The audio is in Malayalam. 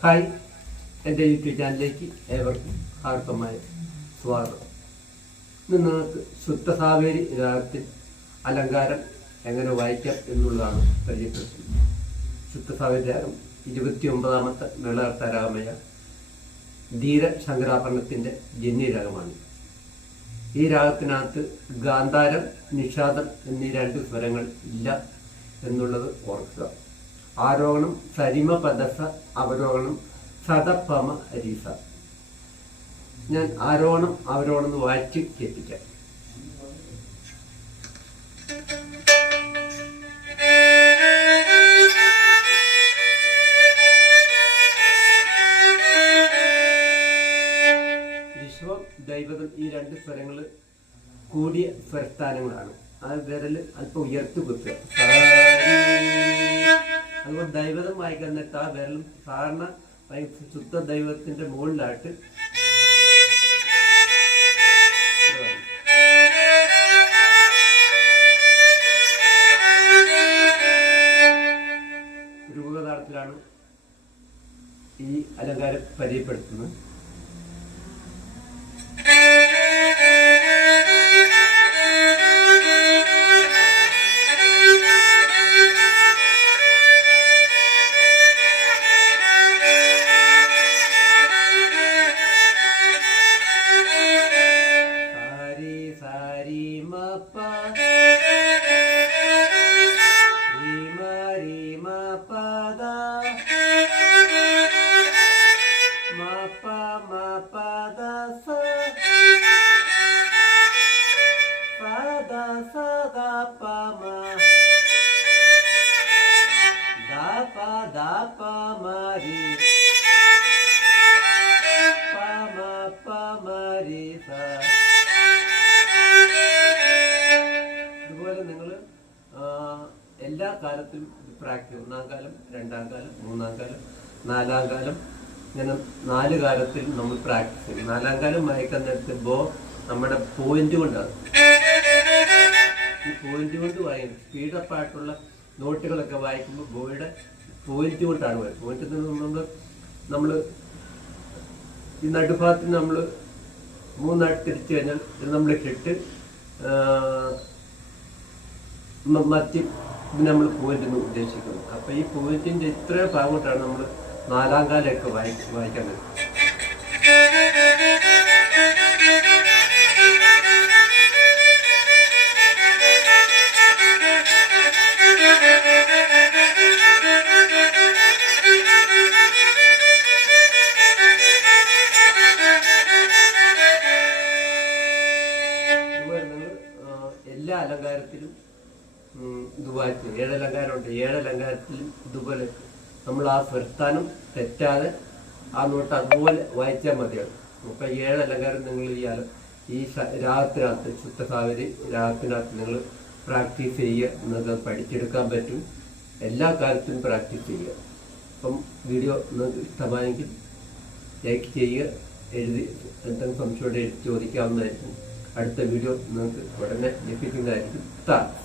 ഹായ്, എൻ്റെ യൂട്യൂബ് ചാനലിലേക്ക് ഏവർക്കും ഹാർദമായ സ്വാഗതം. ഇന്ന് നിങ്ങൾക്ക് ശുദ്ധ സാവേരി രാഗത്തിൽ അലങ്കാരം എങ്ങനെ വായിക്കാം എന്നുള്ളതാണ് പരിചയപ്പെടുത്തുന്നത്. ശുദ്ധ സാവേരി രാഗം 29ാമത്തെ മേളകർത്ത രാഗമായ ധീര ശങ്കരാഭരണത്തിൻ്റെ ജന്യരാഗമാണ്. ഈ രാഗത്തിനകത്ത് ഗാന്ധാരം, നിഷാദം എന്നീ രണ്ട് സ്വരങ്ങൾ ഇല്ല എന്നുള്ളത് ഓർക്കുക. ആരോഹണം സരിമ പദസ, അവരോഹണം സദപമ രീസ. ഞാൻ ആരോഹണം അവരോഹണം എന്ന് വായിച്ച് കേൾപ്പിക്കാം. ഋഷഭം, ദൈവതം ഈ രണ്ട് സ്വരങ്ങൾ കൂടിയ സ്വരസ്ഥാനങ്ങളാണ്. ആ വിരൽ അല്പം ഉയർത്തി കുത്തുക. അതുകൊണ്ട് ദൈവതം വായിക്കാൻ നേരത്ത് ആ വിരലും സാധാരണ ശുദ്ധ ദൈവത്തിന്റെ മുകളിലായിട്ട് രൂപതാളത്തിലാണ് ഈ അലങ്കാരം പരിചയപ്പെടുത്തുന്നത്. ഇതുപോലെ നിങ്ങൾ എല്ലാ കാലത്തിലും പ്രാക്ടീസ്, 1ാം കാലം, 2ാം കാലം, 3ാം കാലം, 4ാം കാലം, ഇങ്ങനെ 4 കാലത്തിൽ നമ്മൾ പ്രാക്ടീസ് ചെയ്യും. 4ാം കാലം വായിക്കാൻ നേരത്തെ നമ്മുടെ പോയിന്റ് കൊണ്ടാണ്. ഈ പോയിന്റ് കൊണ്ട് വായിക്കുന്നത് സ്പീഡപ്പായിട്ടുള്ള നോട്ടുകളൊക്കെ വായിക്കുമ്പോൾ ബോയുടെ പോയിന്റ് കൊണ്ടാണ് വരുന്നത്. പോയിന്റിൽ നിന്ന് നമ്മൾ ഈ നടുഭാഗത്തിന് നമ്മൾ 3ആയിട്ട് തിരിച്ചു കഴിഞ്ഞാൽ ഇത് നമ്മൾ ഇട്ടിട്ട് മറ്റ് നമ്മൾ പോയിന്റ് ഉദ്ദേശിക്കുന്നത്. അപ്പൊ ഈ പോയിന്റിന്റെ ഇത്രയും ഭാഗം കൊണ്ടാണ് നമ്മൾ 4ാം കാലമൊക്കെ വായിക്കാൻ പറ്റും. എല്ലാ അലങ്കാരത്തിലും ഇത് വായിക്കും. 7 അലങ്കാരമുണ്ട്. 7 അലങ്കാരത്തിലും ഇതുപോലെ നമ്മൾ ആ സ്വരസ്ഥാനം തെറ്റാതെ ആ നോട്ട് അതുപോലെ വായിച്ചാൽ മതിയാണ്. അപ്പൊ 7 അലങ്കാരം നിങ്ങൾ ഈ രാഗത്തിനകത്ത്, ശുദ്ധ സാവേരി രാഗത്തിനകത്ത് നിങ്ങൾ പ്രാക്ടീസ് ചെയ്യുക. നിങ്ങൾക്ക് പഠിച്ചെടുക്കാൻ പറ്റും. എല്ലാ കാര്യത്തിലും പ്രാക്ടീസ് ചെയ്യുക. അപ്പം വീഡിയോ നിങ്ങൾക്ക് ഇഷ്ടമായെങ്കിൽ ലൈക്ക് ചെയ്യുക. എഴുതി എന്തെങ്കിലും സംശയം എഴുതി ചോദിക്കാവുന്നതായിരിക്കും. അടുത്ത വീഡിയോ നിങ്ങൾക്ക് ഉടനെ ലഭിക്കുന്നതായിരിക്കും. താങ്ക്സ്.